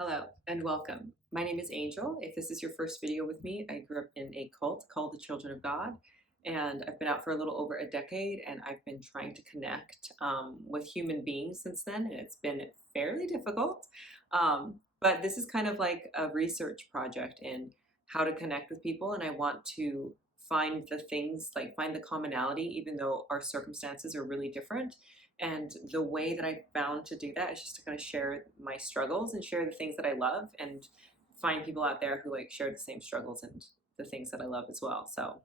Hello and welcome. My name is Angel. If this is your first video with me, I grew up in a cult called the Children of God, and I've been out for a little over a decade, and I've been trying to connect with human beings since then, and it's been fairly difficult. But this is kind of like a research project in how to connect with people, and I want to find the things, like find the commonality, even though our circumstances are really different. And the way that I found to do that is just to kind of share my struggles and share the things that I love and find people out there who like share the same struggles and the things that I love as well. So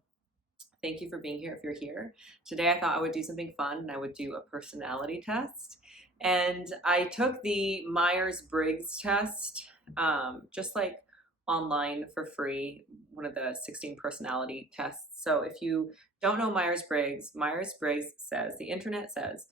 thank you for being here if you're here. Today I thought I would do something fun and I would do a personality test. And I took the Myers-Briggs test just like online for free, one of the 16 personality tests. So if you don't know Myers-Briggs, Myers-Briggs says, the internet says,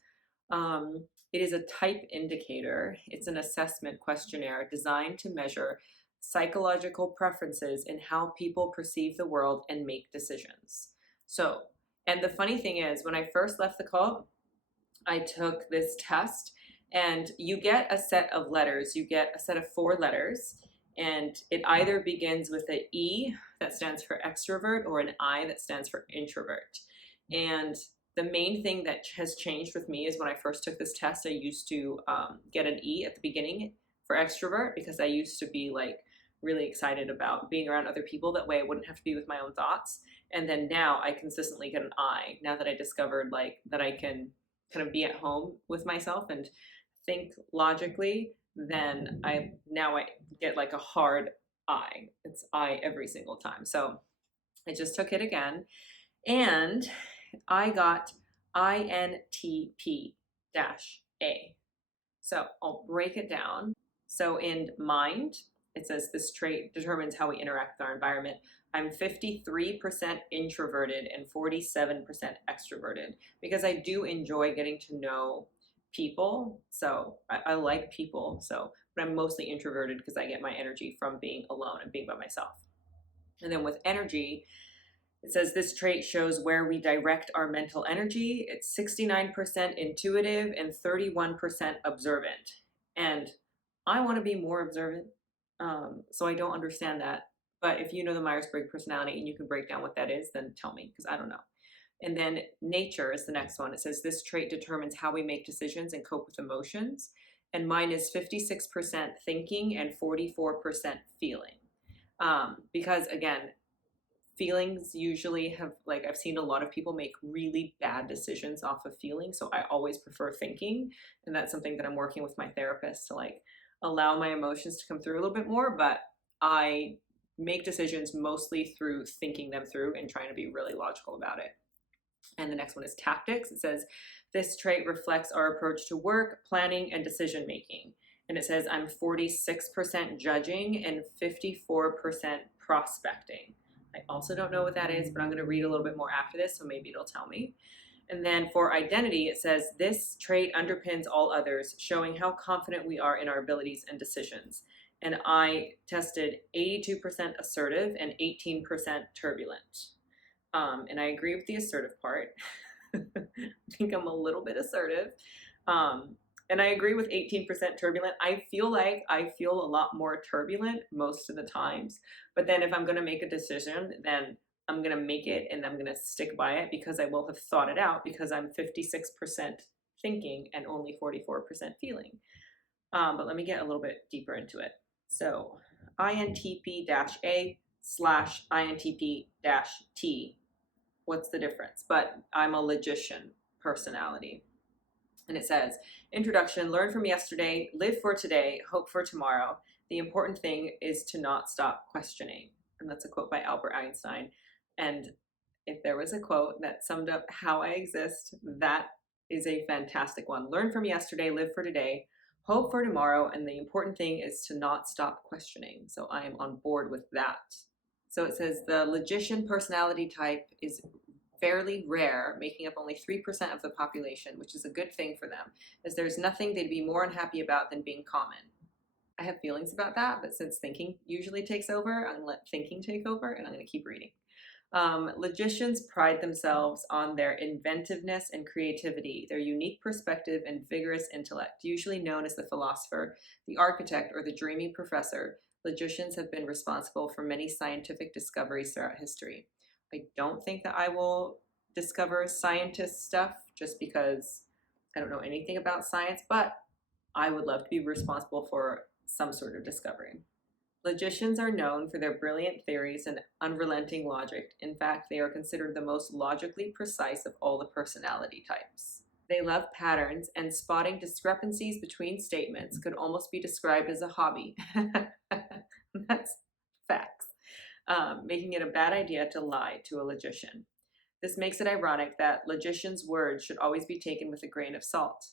it is a type indicator. It's an assessment questionnaire designed to measure psychological preferences in how people perceive the world and make decisions. So, and the funny thing is, when I first left the cult, I took this test, and you get a set of letters. You get a set of 4 letters, and it either begins with an E that stands for extrovert or an I that stands for introvert. And the main thing that has changed with me is when I first took this test, I used to get an E at the beginning for extrovert because I used to be like really excited about being around other people. That way I wouldn't have to be with my own thoughts. And then now I consistently get an I, now that I discovered like that I can kind of be at home with myself and think logically. Then I get like a hard I. It's I every single time. So I just took it again, and I got INTP-A. So I'll break it down. So in mind, it says this trait determines how we interact with our environment. I'm 53% introverted and 47% extroverted because I do enjoy getting to know people. So I like people. So, but I'm mostly introverted because I get my energy from being alone and being by myself. And then with energy, it says this trait shows where we direct our mental energy. It's 69% intuitive and 31% observant. And I want to be more observant, so I don't understand that. But if you know the Myers-Briggs personality and you can break down what that is, then tell me, because I don't know. And then nature is the next one. It says this trait determines how we make decisions and cope with emotions. And mine is 56% thinking and 44% feeling. Because again, feelings usually have, like, I've seen a lot of people make really bad decisions off of feeling, so I always prefer thinking, and that's something that I'm working with my therapist to like allow my emotions to come through a little bit more, but I make decisions mostly through thinking them through and trying to be really logical about it. And the next one is tactics. It says this trait reflects our approach to work, planning, and decision making. And it says I'm 46% judging and 54% prospecting. I also don't know what that is, but I'm going to read a little bit more after this, so maybe it'll tell me. And then for identity, it says this trait underpins all others, showing how confident we are in our abilities and decisions. And I tested 82% assertive and 18% turbulent. And I agree with the assertive part. I think I'm a little bit assertive. And I agree with 18% turbulent. I feel like I feel a lot more turbulent most of the times. But then if I'm going to make a decision, then I'm going to make it and I'm going to stick by it because I will have thought it out, because I'm 56% thinking and only 44% feeling. But let me get a little bit deeper into it. So INTP-A/INTP-T. What's the difference? But I'm a logician personality. And it says, introduction, learn from yesterday, live for today, hope for tomorrow. The important thing is to not stop questioning. And that's a quote by Albert Einstein. And if there was a quote that summed up how I exist, that is a fantastic one. Learn from yesterday, live for today, hope for tomorrow, and the important thing is to not stop questioning. So I am on board with that. So it says the logician personality type is fairly rare, making up only 3% of the population, which is a good thing for them, as there's nothing they'd be more unhappy about than being common. I have feelings about that, but since thinking usually takes over, I'm going to let thinking take over, and I'm going to keep reading. Logicians pride themselves on their inventiveness and creativity, their unique perspective and vigorous intellect. Usually known as the philosopher, the architect, or the dreamy professor, logicians have been responsible for many scientific discoveries throughout history. I don't think that I will discover scientist stuff just because I don't know anything about science, but I would love to be responsible for some sort of discovery. Logicians are known for their brilliant theories and unrelenting logic. In fact, they are considered the most logically precise of all the personality types. They love patterns, and spotting discrepancies between statements could almost be described as a hobby. That's facts. Making it a bad idea to lie to a logician. This makes it ironic that logicians' words should always be taken with a grain of salt.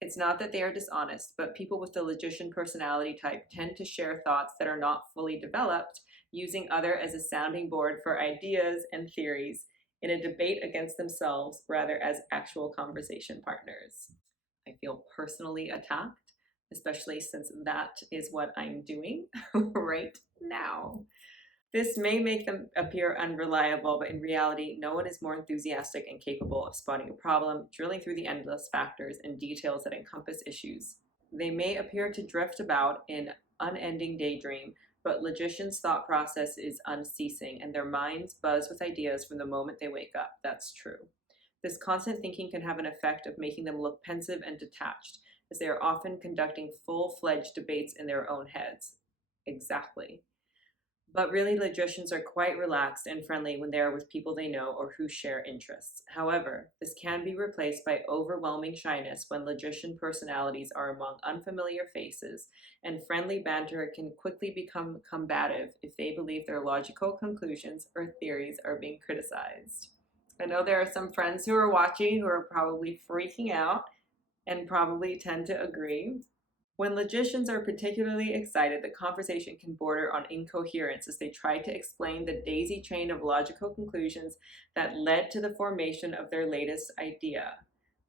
It's not that they are dishonest, but people with the logician personality type tend to share thoughts that are not fully developed, using other as a sounding board for ideas and theories in a debate against themselves rather as actual conversation partners. I feel personally attacked, especially since that is what I'm doing right now. This may make them appear unreliable, but in reality, no one is more enthusiastic and capable of spotting a problem, drilling through the endless factors and details that encompass issues. They may appear to drift about in unending daydream, but logicians' thought process is unceasing, and their minds buzz with ideas from the moment they wake up. That's true. This constant thinking can have an effect of making them look pensive and detached, as they are often conducting full-fledged debates in their own heads. Exactly. But really, logicians are quite relaxed and friendly when they are with people they know or who share interests. However, this can be replaced by overwhelming shyness when logician personalities are among unfamiliar faces, and friendly banter can quickly become combative if they believe their logical conclusions or theories are being criticized. I know there are some friends who are watching who are probably freaking out and probably tend to agree. When logicians are particularly excited, the conversation can border on incoherence as they try to explain the daisy chain of logical conclusions that led to the formation of their latest idea.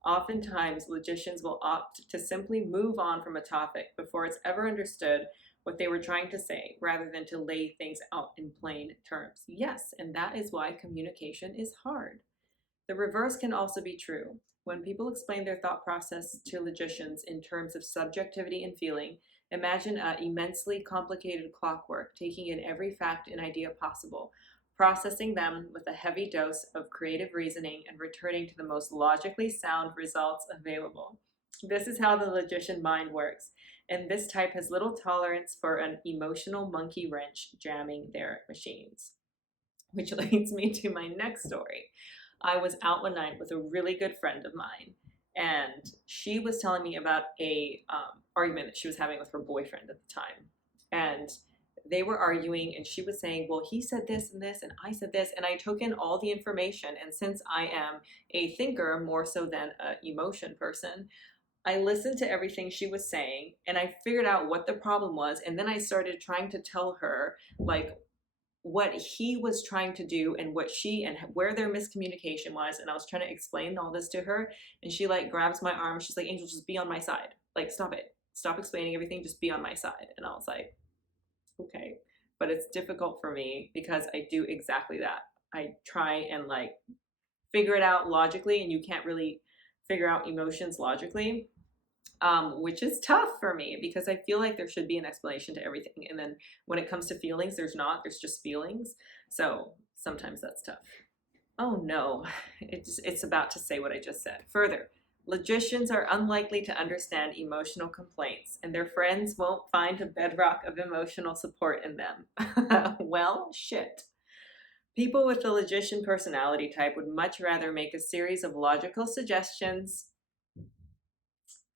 Oftentimes, logicians will opt to simply move on from a topic before it's ever understood what they were trying to say, rather than to lay things out in plain terms. Yes, and that is why communication is hard. The reverse can also be true. When people explain their thought process to logicians in terms of subjectivity and feeling, imagine an immensely complicated clockwork, taking in every fact and idea possible, processing them with a heavy dose of creative reasoning, and returning to the most logically sound results available. This is how the logician mind works, and this type has little tolerance for an emotional monkey wrench jamming their machines. Which leads me to my next story. I was out one night with a really good friend of mine, and she was telling me about a argument that she was having with her boyfriend at the time. And they were arguing, and she was saying, well, he said this, and I said this, and I took in all the information. And since I am a thinker more so than an emotion person, I listened to everything she was saying, and I figured out what the problem was. And then I started trying to tell her, like, what he was trying to do and what she and where their miscommunication was. And I was trying to explain all this to her, and she like grabs my arm. She's like, Angel, just be on my side. Like, stop it. Stop explaining everything. Just be on my side. And I was like, okay. But it's difficult for me because I do exactly that. I try and like figure it out logically, and you can't really figure out emotions logically. Which is tough for me because I feel like there should be an explanation to everything. And then when it comes to feelings, there's not, there's just feelings. So sometimes that's tough. Oh no, it's about to say what I just said. Further, logicians are unlikely to understand emotional complaints, and their friends won't find a bedrock of emotional support in them. Well, shit. People with the logician personality type would much rather make a series of logical suggestions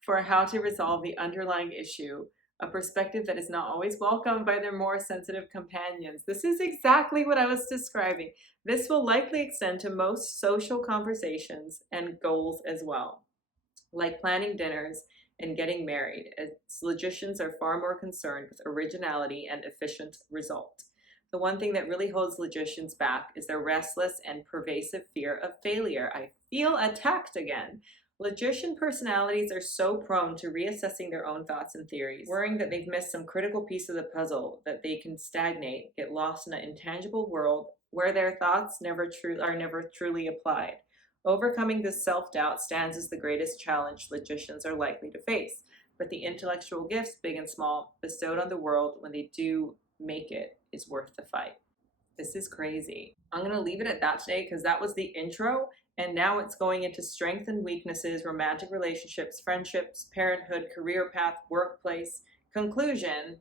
for how to resolve the underlying issue, a perspective that is not always welcomed by their more sensitive companions. This is exactly what I was describing. This will likely extend to most social conversations and goals as well, like planning dinners and getting married, as logicians are far more concerned with originality and efficient result. The one thing that really holds logicians back is their restless and pervasive fear of failure. I feel attacked again. Logician personalities are so prone to reassessing their own thoughts and theories, worrying that they've missed some critical piece of the puzzle, that they can stagnate, get lost in an intangible world where their thoughts are never truly applied. Overcoming this self-doubt stands as the greatest challenge logicians are likely to face. But the intellectual gifts, big and small, bestowed on the world when they do make it is worth the fight. This is crazy. I'm going to leave it at that today because that was the intro. And now it's going into strengths and weaknesses, romantic relationships, friendships, parenthood, career path, workplace, conclusion.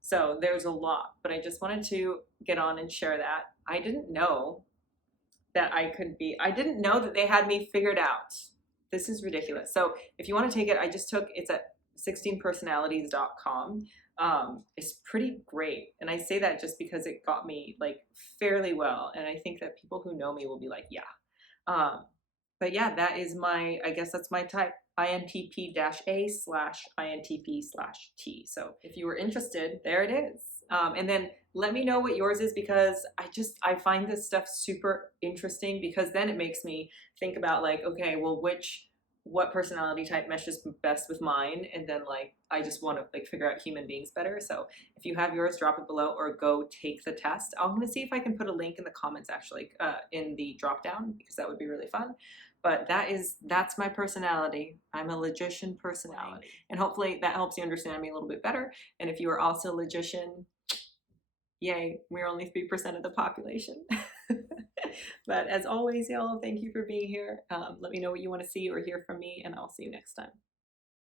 So there's a lot, but I just wanted to get on and share that. I didn't know that I didn't know that they had me figured out. This is ridiculous. So if you want to take it, it's at 16personalities.com. It's pretty great. And I say that just because it got me like fairly well. And I think that people who know me will be like, yeah. But yeah, that is I guess that's my type, INTP-A/INTP/T. So if you were interested, there it is. And then let me know what yours is, because I find this stuff super interesting, because then it makes me think about like, okay, well, what personality type meshes best with mine, and then like I just want to like figure out human beings better. So if you have yours, drop it below or go take the test. I'm going to see if I can put a link in the comments actually in the drop down, because that would be really fun. But that's my personality. I'm a logician personality, and hopefully that helps you understand me a little bit better. And if you are also a logician, yay, we're only 3% of the population. But as always, y'all, thank you for being here. Let me know what you want to see or hear from me, and I'll see you next time.